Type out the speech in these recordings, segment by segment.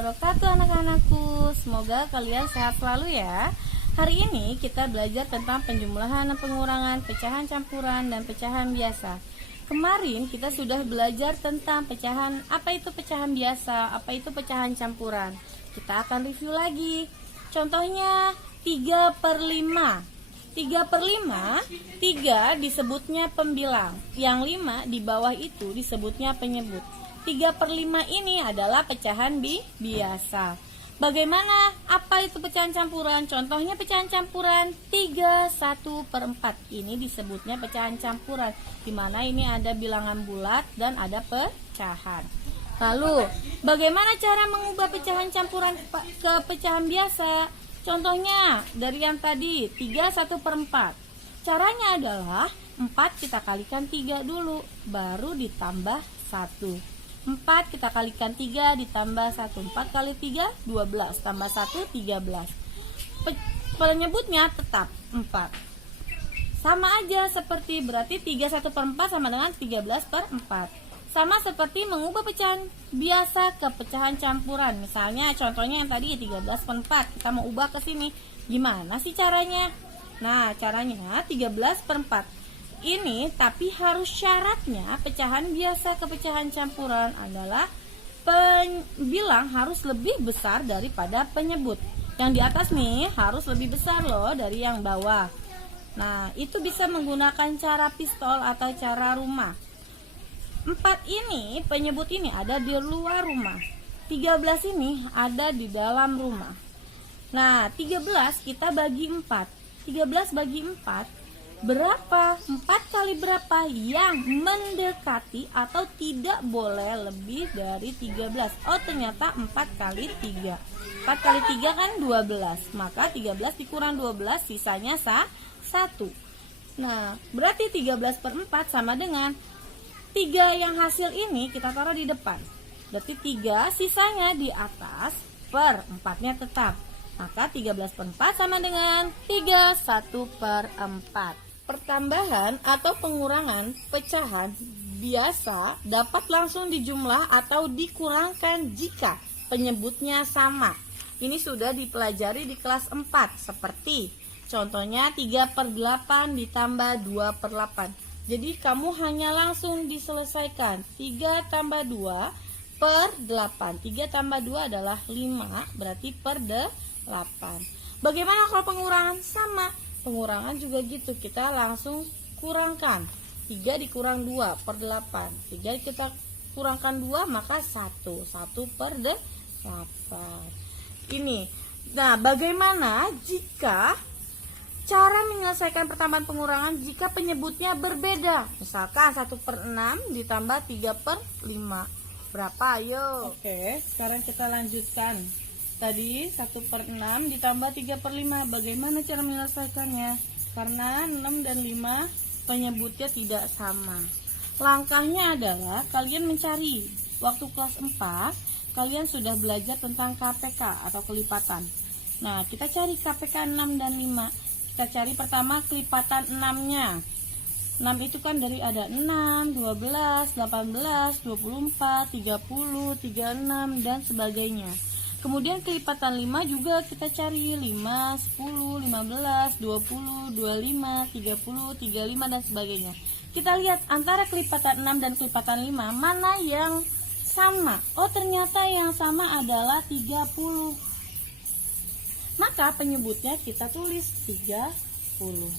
wabarakatuh anak-anakku. Semoga kalian sehat selalu ya. Hari ini kita belajar tentang penjumlahan dan pengurangan, pecahan campuran dan pecahan biasa. Kemarin kita sudah belajar tentang pecahan, apa itu pecahan biasa, apa itu pecahan campuran. Kita akan review lagi. Contohnya 3/5. 3/5, 3 disebutnya pembilang. Yang 5 di bawah itu disebutnya penyebut. 3/5 ini adalah pecahan biasa. Bagaimana? Apa itu pecahan campuran? Contohnya pecahan campuran 3/1/4. Ini disebutnya pecahan campuran, dimana ini ada bilangan bulat dan ada pecahan. Lalu, bagaimana cara mengubah pecahan campuran ke pecahan biasa? Contohnya dari yang tadi 3/1/4. Caranya adalah 4 kita kalikan 3 dulu, baru ditambah 1. 4 kita kalikan 3 ditambah 1. 4 kali 3 12 tambah 1 13. Penyebutnya tetap 4. Sama aja seperti, berarti 3/1/4 sama dengan 13/4. Sama seperti mengubah pecahan biasa ke pecahan campuran. Misalnya contohnya yang tadi 13/4, kita mau ubah ke sini. Gimana sih caranya? Nah, caranya 13/4 ini, tapi harus syaratnya pecahan biasa ke pecahan campuran adalah pembilang harus lebih besar daripada penyebut. Yang di atas nih harus lebih besar loh dari yang bawah. Nah, itu bisa menggunakan cara pistol atau cara rumah. 4 ini, penyebut ini ada di luar rumah. 13 ini ada di dalam rumah. Nah, 13 kita bagi 4. 13 bagi 4 berapa? 4 kali berapa? Yang mendekati atau tidak boleh lebih dari 13. Oh, ternyata 4 kali 3. 4 kali 3 kan 12. Maka 13 dikurang 12 sisanya 1. Nah, berarti 13/4 sama dengan 3 yang hasil ini kita taruh di depan. Berarti 3 sisanya di atas per 4-nya tetap. Maka 13/4 sama dengan 31/4. Pertambahan atau pengurangan pecahan biasa dapat langsung dijumlah atau dikurangkan jika penyebutnya sama. Ini sudah dipelajari di kelas 4, seperti contohnya 3/8 ditambah 2/8. Jadi kamu hanya langsung diselesaikan 3 tambah 2 per 8. 3 tambah 2 adalah 5, berarti per 8. Bagaimana kalau pengurangan? Sama. Pengurangan juga gitu, kita langsung kurangkan 3 dikurang 2 per 8. 3 kita kurangkan 2 maka 1 per 8. Ini. Nah, bagaimana jika cara menyelesaikan pertambahan pengurangan jika penyebutnya berbeda? Misalkan 1/6 ditambah 3/5. Berapa? Ayo. Oke, sekarang kita lanjutkan. Tadi 1/6 ditambah 3/5. Bagaimana cara menyelesaikannya? Karena 6 dan 5 penyebutnya tidak sama. Langkahnya adalah kalian mencari. Waktu kelas 4 kalian sudah belajar tentang KPK atau kelipatan. Nah, kita cari KPK 6 dan 5. Kita cari pertama kelipatan 6-nya. 6 itu kan dari ada 6, 12, 18, 24, 30, 36 dan sebagainya. Kemudian kelipatan 5 juga kita cari 5, 10, 15, 20, 25, 30, 35 dan sebagainya. Kita lihat antara kelipatan 6 dan kelipatan 5 mana yang sama. Oh, ternyata yang sama adalah 30. Maka penyebutnya kita tulis 30.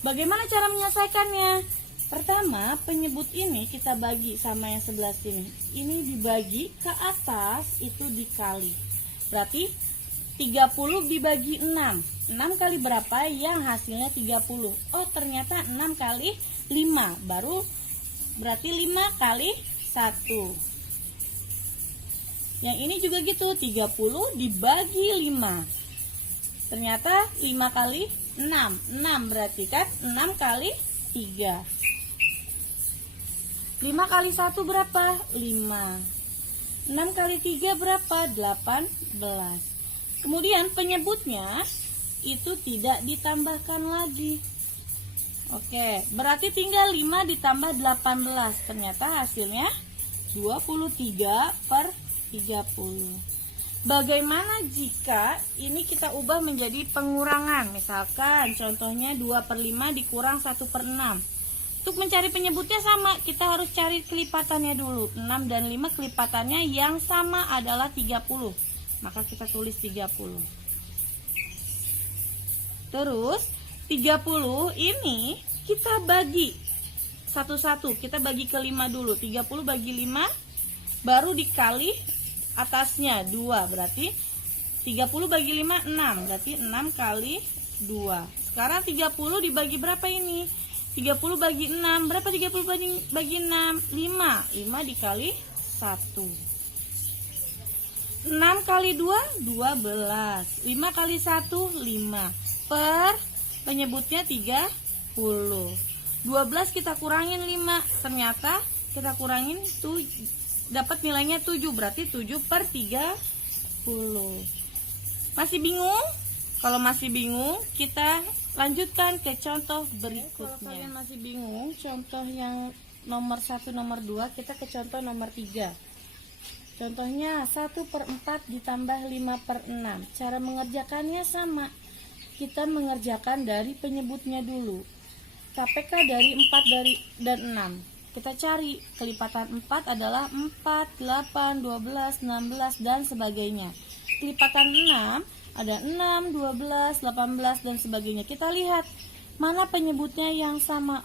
Bagaimana cara menyelesaikannya? Pertama, penyebut ini kita bagi sama yang sebelah sini. Ini dibagi ke atas, itu dikali. Berarti 30 dibagi 6. 6 kali berapa? Yang hasilnya 30. Oh, ternyata 6 kali 5. Baru berarti 5 kali 1. Yang ini juga gitu, 30 dibagi 5. Ternyata 5 kali 6. 6 berarti kan 6 kali 3. 5 kali 1 berapa? 5. 6 kali 3 berapa? 18. Kemudian penyebutnya itu tidak ditambahkan lagi. Oke, berarti tinggal 5 ditambah 18. Ternyata hasilnya 23/3. 30. Bagaimana jika ini kita ubah menjadi pengurangan? Misalkan contohnya 2/5 dikurang 1/6. Untuk mencari penyebutnya sama, kita harus cari kelipatannya dulu. 6 dan 5 kelipatannya yang sama adalah 30. Maka kita tulis 30. Terus 30 ini kita bagi satu-satu. Kita bagi ke 5 dulu. 30 bagi 5 baru dikali atasnya 2. Berarti 30 bagi 5 6. Berarti 6 kali 2. Sekarang 30 dibagi berapa ini? 30 bagi 6. Berapa 30 bagi 6? 5. 5 dikali 1. 6 kali 2 12. 5 kali 1 5. Per penyebutnya 30. 12 kita kurangin 5. Ternyata kita kurangin dapat nilainya 7. Berarti 7/30. Masih bingung? Kalau masih bingung, kita lanjutkan ke contoh berikutnya. Kalau kalian masih bingung, contoh yang nomor 1, nomor 2, kita ke contoh nomor 3. Contohnya 1/4 ditambah 5/6. Cara mengerjakannya sama. Kita mengerjakan dari penyebutnya dulu. KPK dari 4 dan 6. Kita cari kelipatan 4 adalah 4, 8, 12, 16 dan sebagainya. Kelipatan 6 ada 6, 12, 18 dan sebagainya. Kita lihat mana penyebutnya yang sama.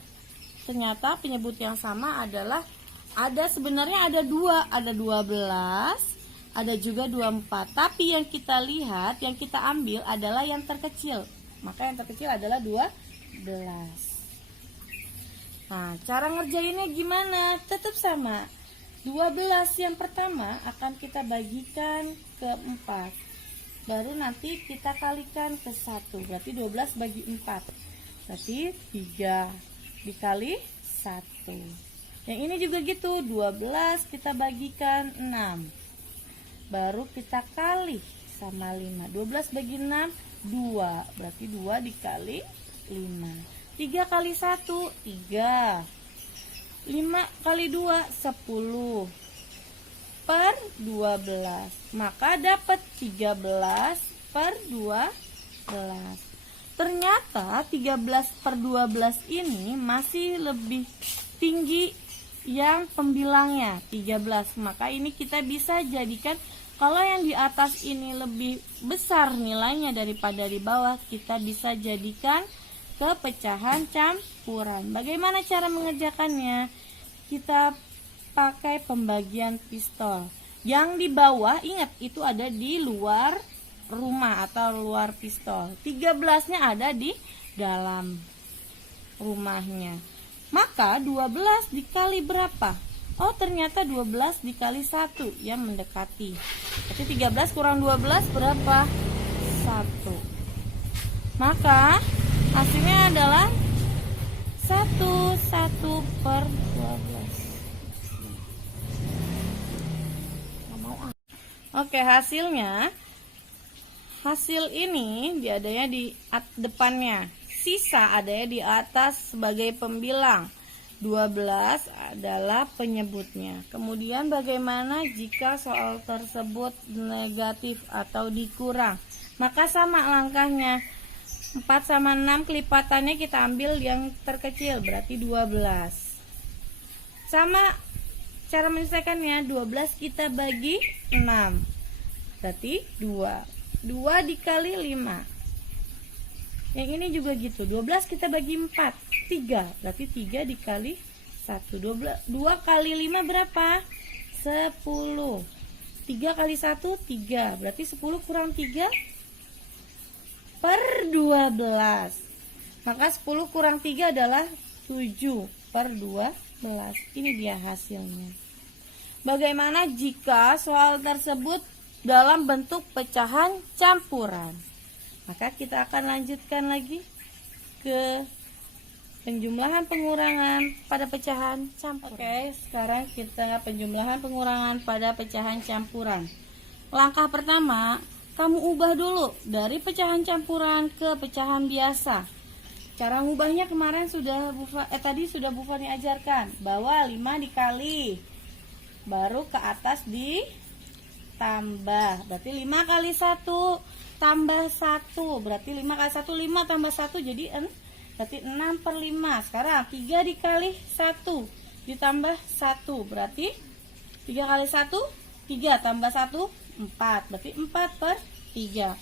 Ternyata penyebut yang sama adalah sebenarnya ada 2, ada 12, ada juga 24. Tapi yang kita lihat, yang kita ambil adalah yang terkecil. Maka yang terkecil adalah 12. Nah, cara ngerjainnya gimana? Tetap sama. 12 yang pertama akan kita bagikan ke 4. Baru nanti kita kalikan ke 1. Berarti 12 bagi 4. Berarti 3 dikali 1. Yang ini juga gitu. 12 kita bagikan 6. Baru kita kali sama 5. 12 bagi 6 2. Berarti 2 dikali 5. 3 kali 1 3. 5 kali 2 10 per 12. Maka dapat 13/12. Ternyata 13/12 ini masih lebih tinggi yang pembilangnya 13. Maka ini kita bisa jadikan, kalau yang di atas ini lebih besar nilainya daripada di bawah, kita bisa jadikan ke pecahan campuran. Bagaimana cara mengerjakannya? Kita pakai pembagian pistol. Yang di bawah, ingat itu ada di luar rumah atau luar pistol. 13-nya ada di dalam rumahnya. Maka 12 dikali berapa? Oh, ternyata 12 dikali 1 yang mendekati. Jadi 13 kurang 12 berapa? 1. Maka hasilnya adalah 1/12. Oke, hasil ini adanya di depannya. Sisa adanya di atas sebagai pembilang. 12 adalah penyebutnya. Kemudian bagaimana jika soal tersebut negatif atau dikurang? Maka sama langkahnya. 4 sama 6 kelipatannya kita ambil yang terkecil, berarti 12. Sama cara menyelesaikannya, 12 kita bagi 6. Berarti 2. 2 dikali 5. Yang ini juga gitu. 12 kita bagi 4. 3. Berarti 3 dikali 1. 2 kali 5 berapa? 10. 3 kali 1 3. Berarti 10 kurang 3 per 12. Maka 10 kurang 3 adalah 7 per 12. Ini dia hasilnya. Bagaimana jika soal tersebut dalam bentuk pecahan campuran? Maka kita akan lanjutkan lagi ke penjumlahan pengurangan pada pecahan campuran. Oke, sekarang kita penjumlahan pengurangan pada pecahan campuran. Langkah pertama, kamu ubah dulu dari pecahan campuran ke pecahan biasa. Cara ngubahnya kemarin tadi sudah Bu Fani ajarkan. Bawah 5 dikali, baru ke atas tambah. Berarti 5 kali 1 tambah 1. Berarti 5 kali 1, 5 tambah 1 jadi berarti 6 per 5. Sekarang 3 dikali 1 ditambah 1. Berarti 3 kali 1, 3 tambah 1, 4. Berarti 4 per 3.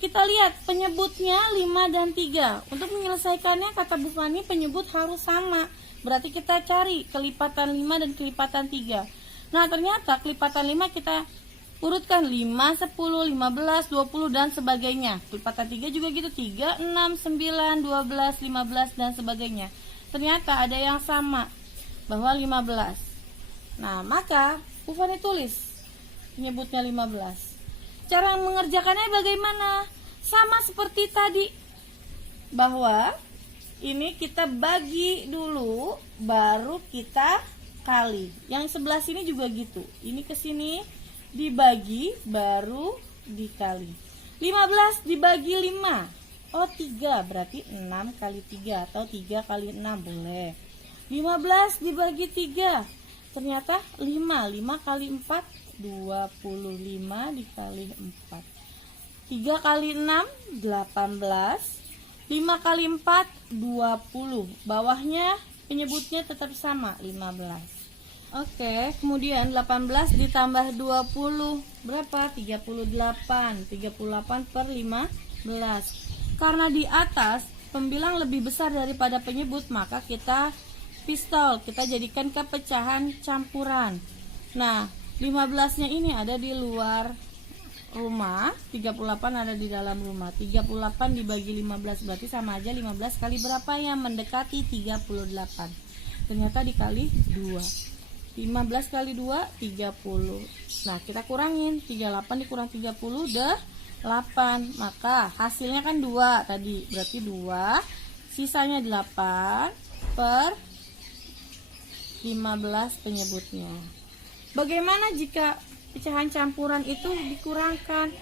Kita lihat penyebutnya 5 dan 3. Untuk menyelesaikannya kata Bu Fani penyebut harus sama. Berarti kita cari kelipatan 5 dan kelipatan 3. Nah ternyata kelipatan 5 kita urutkan 5, 10, 15, 20 dan sebagainya. Kelipatan 3 juga gitu, 3, 6, 9, 12, 15 dan sebagainya. Ternyata ada yang sama bahwa 15. Nah maka Bu Fani tulis penyebutnya 15. Cara mengerjakannya bagaimana? Sama seperti tadi, bahwa ini kita bagi dulu baru kita kali. Yang sebelah sini juga gitu. Ini ke sini dibagi baru dikali. 15 dibagi 5. Oh 3, berarti 6 kali 3 atau 3 kali 6 boleh. 15 dibagi 3. Ternyata 5 kali 4 25 dikali 4. 3 kali 6 18. 5 kali 4 20. Bawahnya penyebutnya tetap sama 15. Oke, kemudian 18 ditambah 20 berapa? 38. 38 per 15. Karena di atas pembilang lebih besar daripada penyebut, maka kita pistol, kita jadikan ke pecahan campuran. Nah 15-nya ini ada di luar rumah, 38 ada di dalam rumah. 38 dibagi 15 berarti sama aja 15 kali berapa yang mendekati 38. Ternyata dikali 2. 15 kali 2 30. Nah, kita kurangin 38 dikurang 30 udah 8. Maka hasilnya kan 2 tadi. Berarti 2 sisanya 8 per 15 penyebutnya. Bagaimana jika pecahan campuran itu dikurangkan?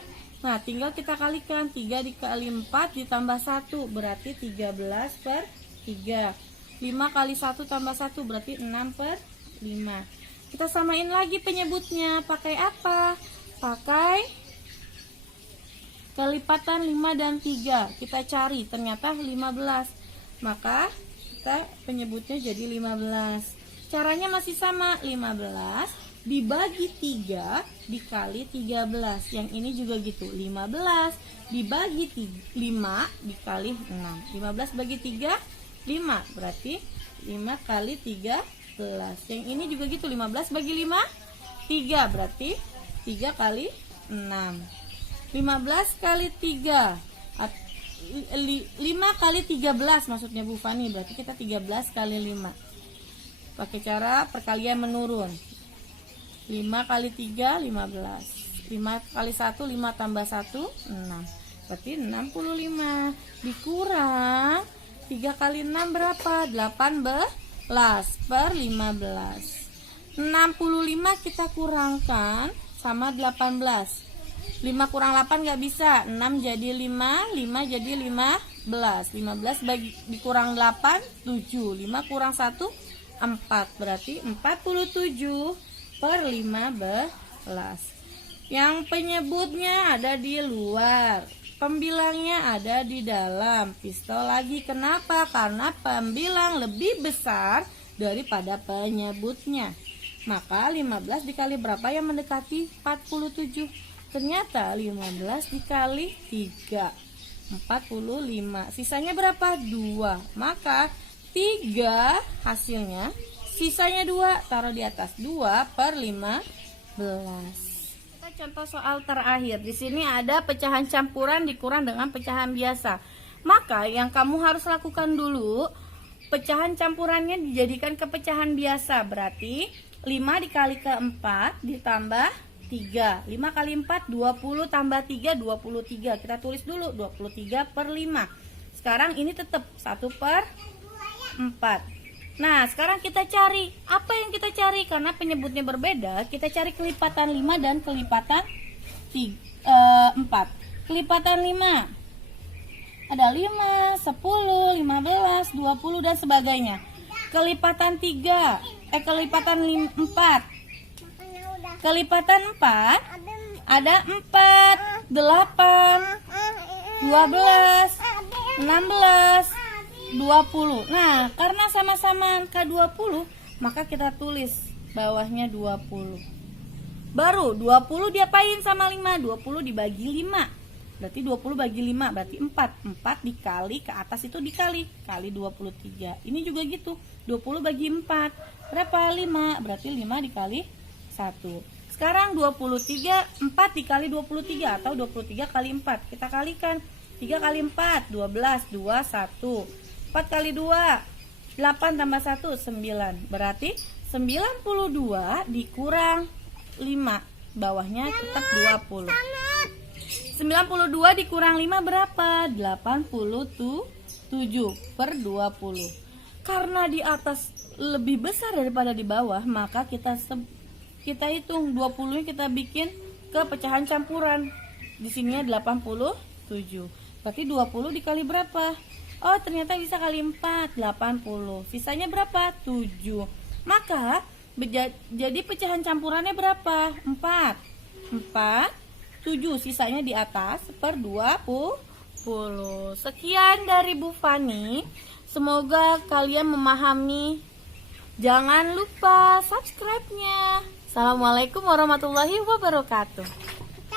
Nah, tinggal kita kalikan. 3 dikali 4 ditambah 1 berarti 13 per 3. 5 kali 1 tambah 1 berarti 6 per 5. Kita samain lagi penyebutnya. Pakai apa? Pakai kelipatan 5 dan 3. Kita cari, ternyata 15. Maka kita penyebutnya jadi 15. Caranya masih sama, 15 dibagi 3 dikali 13. Yang ini juga gitu, 15 dibagi 5 dikali 6. 15 bagi 3 5, berarti 5 kali 13. Yang ini juga gitu, 15 bagi 5 3, berarti 3 kali 6. 15 kali 3 5 kali 13 maksudnya Bu Fani, berarti kita 13 kali 5. Pakai cara perkalian menurun. 5 kali 3 15. 5 kali 1 5 tambah 1 6. Berarti 65 dikurang 3 kali 6 berapa? 18 per 15. 65 kita kurangkan sama 18. 5 kurang 8 gak bisa. 6 jadi 5, 5 jadi 15. 15 bagi dikurang 8 7. 5 kurang 1 4. Berarti 47 per 15. Yang penyebutnya ada di luar, pembilangnya ada di dalam. Pistol lagi, kenapa? Karena pembilang lebih besar daripada penyebutnya. Maka 15 dikali berapa yang mendekati 47? Ternyata 15 dikali 3 45. Sisanya berapa? 2. Maka 3 hasilnya, sisanya 2, taruh di atas. 2 per 15. Kita contoh soal terakhir. Di sini ada pecahan campuran dikurang dengan pecahan biasa. Maka yang kamu harus lakukan dulu, pecahan campurannya dijadikan ke pecahan biasa. Berarti 5 dikali ke 4 ditambah 3. 5 kali 4 20 tambah 3 23. Kita tulis dulu 23 per 5. Sekarang ini tetap 1 per 4. Nah, sekarang kita cari. Apa yang kita cari? Karena penyebutnya berbeda, kita cari kelipatan 5 dan kelipatan 4. Kelipatan 5. Ada 5, 10, 15, 20 dan sebagainya. Kelipatan 3. Kelipatan 4. Kelipatan 4 Ada 4, 8, 12, 16, 20. Nah, karena sama-sama angka 20, maka kita tulis bawahnya 20. Baru 20 diapain sama 5? 20 dibagi 5. Berarti 20 bagi 5 berarti 4. 4 dikali ke atas itu dikali 23. Ini juga gitu. 20 bagi 4 berapa? 5. Berarti 5 dikali 1. Sekarang 23, 4 dikali 23 atau 23 kali 4. Kita kalikan. 3 kali 4, 12, 2, 1. 4 kali 2, 8 tambah 1, 9. Berarti 92 dikurang 5. Bawahnya tetap 20. 92 dikurang 5 berapa? 87 per 20. Karena di atas lebih besar daripada di bawah, maka kita hitung 20-nya kita bikin ke pecahan campuran. Di sininya 87. Berarti 20 dikali berapa? Oh, ternyata bisa kali 4, 80. Sisanya berapa? 7. Maka jadi pecahan campurannya berapa? 4. 7, sisanya di atas per 20. Sekian dari Bu Fani. Semoga kalian memahami. Jangan lupa subscribe-nya. Assalamualaikum warahmatullahi wabarakatuh.